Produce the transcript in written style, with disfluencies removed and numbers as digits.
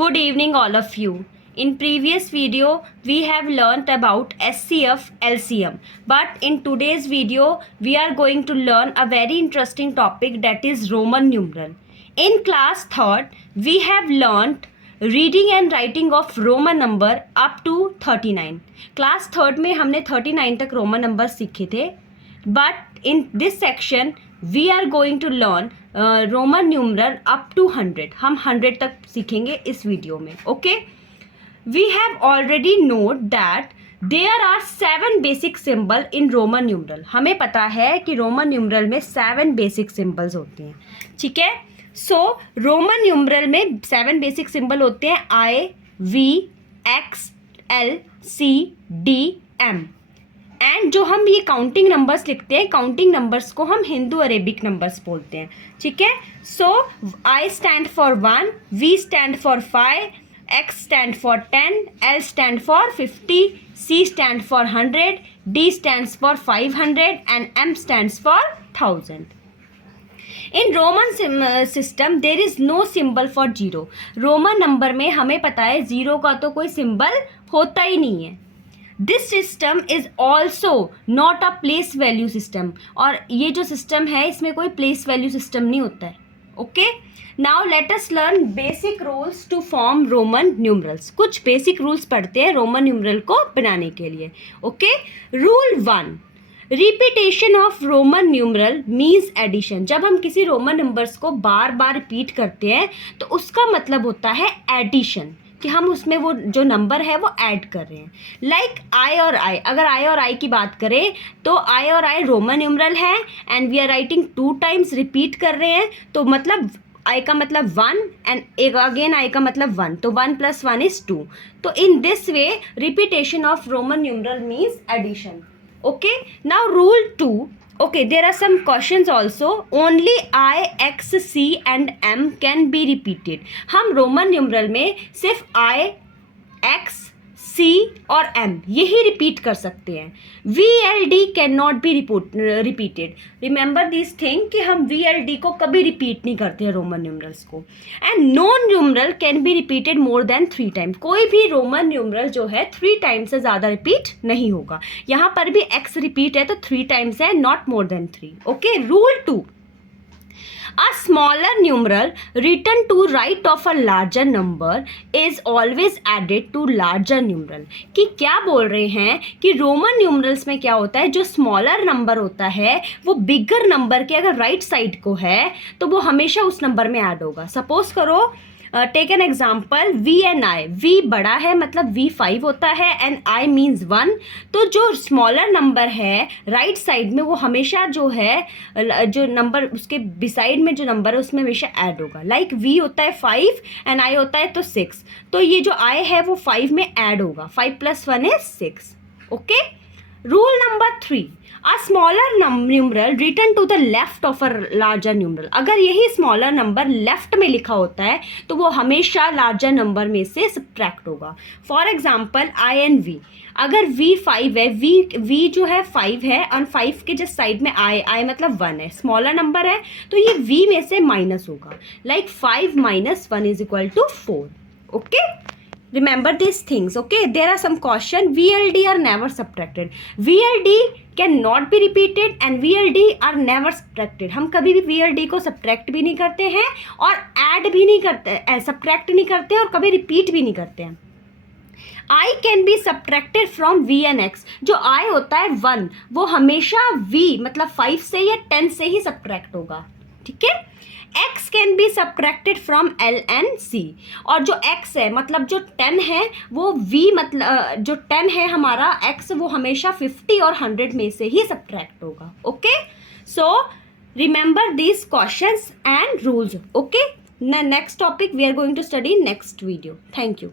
Good evening all of you. In previous video we have learnt about SCF LCM, but in today's video we are going to learn a very interesting topic, that is Roman numeral. In class 3rd we have learnt reading and writing of Roman number up to 39. Class 3rd में हमने 39 तक Roman number सीखे थे, but in this section we are going to learn Roman numeral up to 100. हम 100 तक सीखेंगे इस video में. Okay, we have already note that there are 7 basic symbol in Roman numeral. हमें पता है कि रोमन न्यूमरल में 7 बेसिक सिंबल्स होते हैं. ठीक है, सो रोमन न्यूमरल में 7 बेसिक सिंबल होते हैं I, V, X, L, C, D, M. And जो हम ये काउंटिंग नंबर्स लिखते हैं, काउंटिंग नंबर्स को हम हिंदू अरेबिक नंबर्स बोलते हैं. ठीक है, so I stand for 1, V stand for 5, X stand for 10, L stand for 50, C stand for 100, D stands for 500 and M stands for 1000. In Roman system there is no symbol for zero. Roman number में हमें पता है zero का तो कोई symbol होता ही नहीं है. This system is also not a place value system. और ये जो सिस्टम है इसमें कोई प्लेस वैल्यू सिस्टम नहीं होता है. Okay, now let us learn basic rules to form Roman numerals. कुछ बेसिक रूल्स पढ़ते हैं रोमन न्यूमरल को बनाने के लिए. Okay, rule 1, repetition of Roman numeral means addition. जब हम किसी रोमन नंबर्स को बार बार रिपीट करते हैं तो उसका मतलब होता है एडिशन, कि हम उसमें वो जो नंबर है वो ऐड कर रहे हैं. लाइक आई और आई, अगर आई और आई की बात करें तो आई और आई रोमन न्यूमरल है and we are writing 2 times, repeat कर रहे हैं, तो मतलब आई का मतलब 1 एंड एक अगेन आई का मतलब 1, तो 1 + 1 = 2. तो in this way repetition of Roman numeral means addition. Okay, now rule 2. Okay, there are some questions also. Only I, X, C and M can be repeated. हम रोमन न्यूमरल में सिर्फ I, X, C और M यही repeat कर सकते हैं. VLD can not be repeated. Remember this thing कि हम VLD को कभी रिपीट नहीं करते हैं रोमन न्यूमरल्स को. And no numeral can be repeated more than 3 times. कोई भी रोमन न्यूमरल जो है 3 टाइम्स से ज़्यादा रिपीट नहीं होगा. यहाँ पर भी X रिपीट है तो 3 टाइम्स है, not more than 3. Okay, rule 2, a smaller numeral written to right of a larger number is always added to larger numeral. कि क्या बोल रहे हैं कि रोमन न्यूमरल्स में क्या होता है, जो स्मॉलर नंबर होता है वो बिगर नंबर के अगर राइट साइड को है तो वो हमेशा उस नंबर में ऐड होगा. सपोज करो, take an example, V and I. V बड़ा है मतलब वी 5 होता है एंड आई मीन्स 1. तो जो स्मॉलर नंबर है राइट साइड में वो हमेशा जो है जो नंबर उसके बिसाइड में जो नंबर है उसमें हमेशा ऐड होगा. लाइक वी होता है 5 एंड आई होता है तो 6, तो ये जो आई है वो 5 में ऐड होगा. 5 + 1 = 6. Okay, rule number 3, a smaller numeral written to the left of a larger numeral. अगर यही स्मॉलर नंबर लेफ्ट में लिखा होता है तो वो हमेशा लार्जर नंबर में से सब्ट्रैक्ट होगा. For example I and V. अगर वी 5 है, वी जो है 5 है और 5 के जस्ट साइड में आई मतलब 1 है, स्मॉलर नंबर है तो ये वी में से माइनस होगा. Like 5 - 1 = 4. Okay, remember these things. Okay, there are some question. VLD are never subtracted. VLD can not be repeated and VLD are never subtracted. हम कभी भी VLD को subtract भी नहीं करते हैं और add भी नहीं करते, subtract नहीं करते और कभी repeat भी नहीं करते हैं. I can be subtracted from V and X. जो I होता है 1 वो हमेशा V मतलब 5 से या 10 से ही subtract होगा. ठीक है, X can be subtracted from L and C. और जो X है मतलब जो 10 है वो V मतलब जो 10 है हमारा X वो हमेशा 50 और 100 में से ही सब्ट्रैक्ट होगा. Okay, so remember this questions and rules. Okay, next topic we are going to study next video. Thank you.